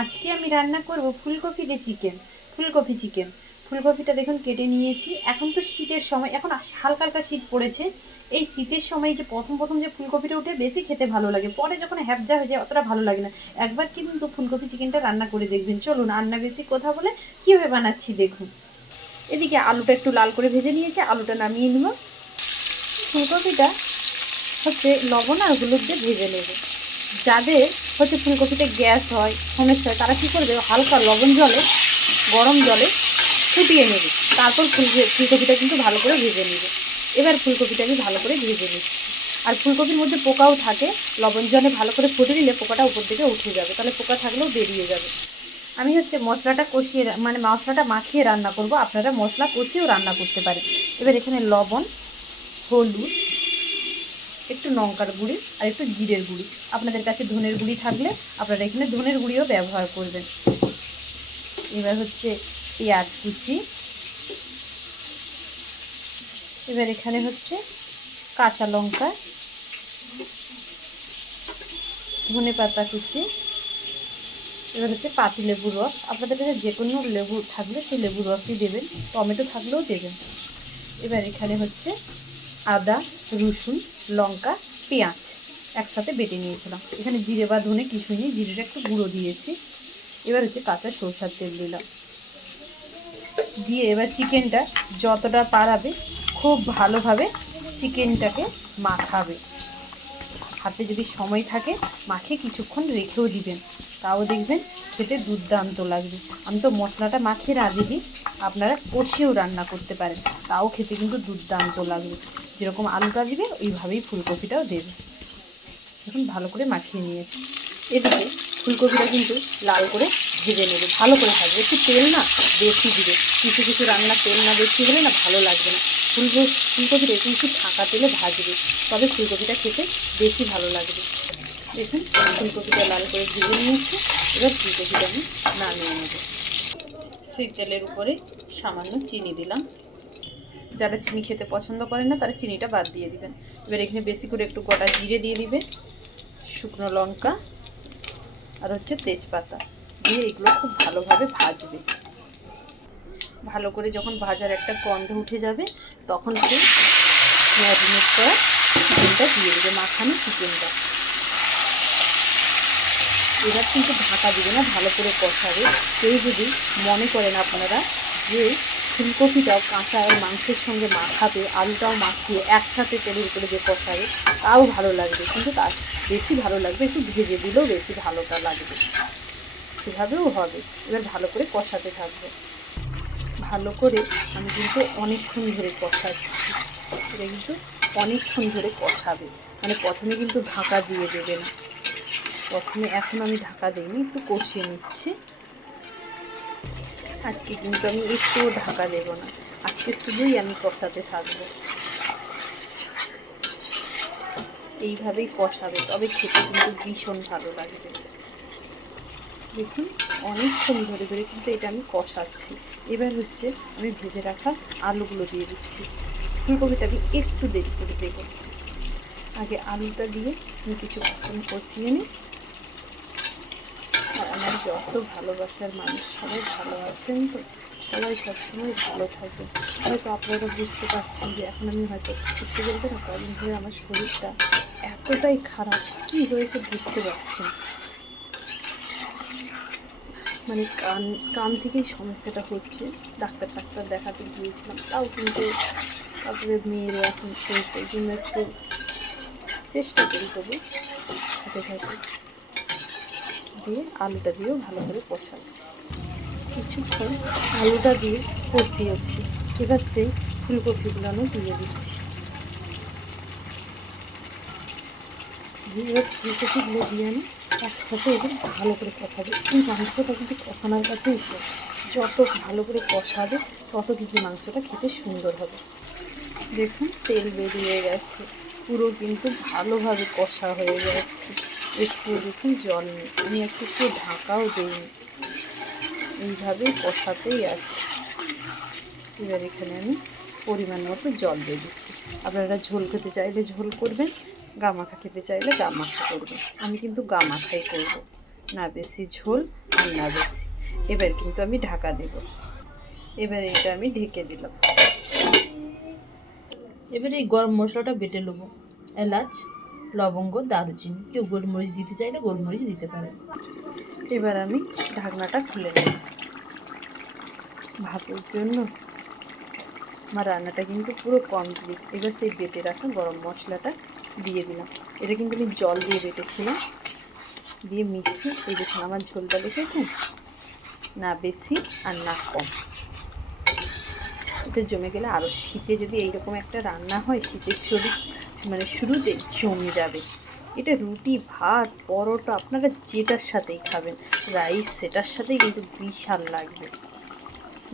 আজকে আমি রান্না করব ফুলকপি দিয়ে চিকেন। ফুলকপি চিকেন, ফুলকপিটা দেখুন কেটে নিয়েছি। এখন তো শীতের সময়, এখন হালকা হালকা শীত পড়েছে। এই শীতের সময় যে প্রথম প্রথম যে ফুলকপিটা উঠে বেশি খেতে ভালো লাগে, পরে যখন হ্যাবজা হয়ে যায় অতটা ভালো লাগে না। একবার কিন্তু ফুলকপি চিকেনটা রান্না করে দেখবেন। চলুন, রান্না বেশি কথা বলে কীভাবে বানাচ্ছি দেখুন। এদিকে আলুটা একটু লাল করে ভেজে নিয়েছি, আলুটা নামিয়ে নেব। ফুলকপিটা হচ্ছে লবণ আর হলুদ দিয়ে ভেজে নেব। যাদের হচ্ছে ফুলকপিতে গ্যাস হয়, সমস্যা হয়, তারা কী করবে, হালকা লবণ জলে, গরম জলে ফুটিয়ে নেবে, তারপর ফুলকপিটা কিন্তু ভালো করে ভেজে নেবে। এবার ফুলকপিটা আমি ভালো করে ভেজে নিচ্ছি। আর ফুলকপির মধ্যে পোকাও থাকে, লবণ জলে ভালো করে ফুটে নিলে পোকাটা উপর দিকে উঠে যাবে, তাহলে পোকা থাকলেও বেরিয়ে যাবে। আমি হচ্ছে মশলাটা কষিয়ে, মানে মশলাটা মাখিয়ে রান্না করব। আপনারা মশলা কষিয়েও রান্না করতে পারেন। এবার এখানে লবণ, হলুদ, একটু লঙ্কার গুঁড়ি আর একটু জিরের গুঁড়ি, আপনাদের কাছে ধনের গুঁড়ি থাকলে আপনারা এখানে ধনের গুঁড়িও ব্যবহার করবেন। এবার হচ্ছে পেঁয়াজ কুচি, এবার এখানে হচ্ছে কাঁচা লঙ্কা, ধনে পাতা কুচি, এবার হচ্ছে পাতিলেবুর রস, আপনাদের কাছে যে কোনো লেবু থাকলে সেই লেবুর রসই দেবেন, টমেটো থাকলেও দেবেন। এবার এখানে হচ্ছে আদা, রসুন, লঙ্কা, পেঁয়াজ একসাথে বেটে নিয়েছিলাম। এখানে জিরে বা ধনে কিছুই নেই, জিরেটা একটু গুঁড়ো দিয়েছি। এবার হচ্ছে কাঁচা সরষার তেল দিলাম, দিয়ে এবার চিকেনটা যতটা পারাবে খুব ভালোভাবে চিকেনটাকে মাখাবে। হাতে যদি সময় থাকে মাখিয়ে কিছুক্ষণ রেখেও দিবেন, তাও দেখবেন খেতে দুর্দান্ত লাগবে। আমি তো মশলাটা মাখিয়ে রাঁধে দিই, আপনারা কষিয়েও রান্না করতে পারেন, তাও খেতে কিন্তু দুর্দান্ত লাগবে। যেরকম আলুটা দিবে ওইভাবেই ফুলকপিটাও দেবে। এখন ভালো করে মাখিয়ে নিয়েছি। এদিকে ফুলকপিটা কিন্তু লাল করে ভেজে নেবে, ভালো করে ভাজবে। একটু তেল না বেশি দিবে, কিছু কিছু রান্না তেল না বেশি হলে না ভালো লাগবে না। ফুলকপিটা কিন্তু ফাঁকা তেলে ভাজবে, তবে ফুলকপিটা খেতে বেশি ভালো লাগবে। দেখুন ফুলকপিটা লাল করে ভেজে নিয়েছি। এবার ফুলকপিটা আমি নামিয়ে নেব। সেই তেলের উপরে সামান্য চিনি দিলাম। যারা চিনি খেতে পছন্দ করেন না তারা চিনিটা বাদ দিয়ে দিবেন। এবার এখানে বেশি করে একটু গোটা জিরে দিয়ে দিবে, শুকনো লঙ্কা আর হচ্ছে তেজপাতা দিয়ে এগুলো খুব ভালোভাবে ভাজবে। ভালো করে যখন ভাজার একটা গন্ধ উঠে যাবে তখন সেই ম্যারিনেট করা চিকেনটা দিয়ে দেবে, মাখানো চিকেনটা। এবার কিন্তু ঢাকা দিবে না, ভালো করে কষাবে। কেউ যদি মনে করেন আপনারা যে ফুলকপিটাও কাঁচা মাংসের সঙ্গে মাখাবে, আলুটাও মাখিয়ে একসাথে তেলের উপরে দিয়ে কষাবে, তাও ভালো লাগবে, কিন্তু তার বেশি ভালো লাগবে একটু ভেজে দিলেও বেশি ভালোটা লাগবে, সেভাবেও হবে। এবার ভালো করে কষাতে থাকবে। ভালো করে আমি কিন্তু অনেকক্ষণ ধরে কষাচ্ছি, এটা কিন্তু অনেকক্ষণ ধরে কষাবে, মানে প্রথমে কিন্তু ঢাকা দিয়ে দেবে না। প্রথমে এখন আমি ঢাকা দিইনি, একটু কষিয়ে নিচ্ছি। আজকে কিন্তু আমি একটুও ঢাকা দেব না, আজকে শুধুই আমি কষাতে থাকবো। এইভাবেই কষাবে, তবে খেতে কিন্তু ভীষণ ভালো লাগবে। দেখুন অনেকক্ষণ ধরে ধরে কিন্তু এটা আমি কষাচ্ছি। এবার হচ্ছে আমি ভেজে রাখা আলুগুলো দিয়ে দিচ্ছি। ফুলকপিটা আমি একটু দেরি করে দেবো, আগে আলুটা দিয়ে আমি কিছুক্ষণ কষিয়ে নিই। আর আমার যত ভালোবাসার মানুষ সবাই ভালো আছেন তো, সবাই সবসময় ভালো থাকবেন। হয়তো আপনারা বুঝতে পারছেন যে এখন আমি হয়তো সত্যি বলতে না, কদিন ধরে আমার শরীরটা এতটাই খারাপ, কী হয়েছে বুঝতে পারছি না। মানে কান থেকেই সমস্যাটা হচ্ছে। ডাক্তার দেখাতে গিয়েছিলাম, তাও কিন্তু তারপরে মেয়েরও এখন ছোট, এই জন্য একটু চেষ্টা করি তবু খেতে থাকি। দিয়ে আলুটা দিয়েও ভালো করে কষাচ্ছি। কিছুক্ষণ আলুটা দিয়ে কষিয়েছি, এবার সেই ফুলকপিগুলো দিয়ে দিচ্ছি। দিয়ে এবার ফুলকপিগুলো দিয়ে আমি একসাথে এবার ভালো করে কষাবে। এই মাংসটা কিন্তু কষানোর কাছেই সব, যত ভালো করে কষাবে তত কিন্তু মাংসটা খেতে সুন্দর হবে। দেখুন তেল বেরিয়ে গেছে, পুরো কিন্তু ভালোভাবে কষা হয়ে গেছে। একটু দেখুন জল নেই, আমি আজকে একটু ঢাকাও দিইনি, এইভাবেই কষাতেই আছে। এবার এখানে আমি পরিমাণ মতো জল দিয়ে দিচ্ছি। আপনারা ঝোল খেতে চাইলে ঝোল করবেন, গামাখা খেতে চাইলে গামাখা করবেন। আমি কিন্তু গামাখাই করব। না বেশি ঝোল আর না বেশি। এবার কিন্তু আমি ঢাকা দেব। এবার এটা আমি ঢেকে দিলাম। এবার এই গরম মশলাটা বেটে নেব, এলাচ, লবঙ্গ, দারুচিনি, কেউ গোলমরিচ দিতে চাইলে গোলমরিচ দিতে পারে। এবার আমি ঢাকনাটা খুলে নেব। ভাতের জন্য আমার রান্নাটা কিন্তু পুরো কমপ্লিট। এবার সেই বেটে রাখা গরম মশলাটা দিয়ে দিলাম। এটা কিন্তু আমি জল দিয়ে বেটেছিলাম, দিয়ে মিশিয়ে এই দেখুন আমার ঝোলটা দেখেছেন, না বেশি আর না কম। এটা জমে গেলে আরও শীতে যদি এইরকম একটা রান্না হয়, শীতের শুরুতে জমে যাবে। এটা রুটি, ভাত, পরোটা আপনারা যেটার সাথেই খাবেন, রাইস সেটার সাথেই কিন্তু বিশাল লাগবে।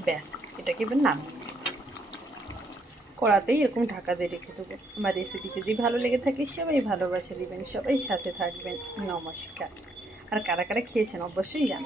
ব্যাস, এটাকে এবার নামিয়ে নেব। কড়াতেই এরকম ঢাকা দিয়ে রেখে দেবো। আমার রেসিপি যদি ভালো লেগে থাকে সবাই ভালোবাসা দিবেন, সবাই সাথে থাকবেন। নমস্কার। আর কারা কারা খেয়েছেন অবশ্যই জানাবেন।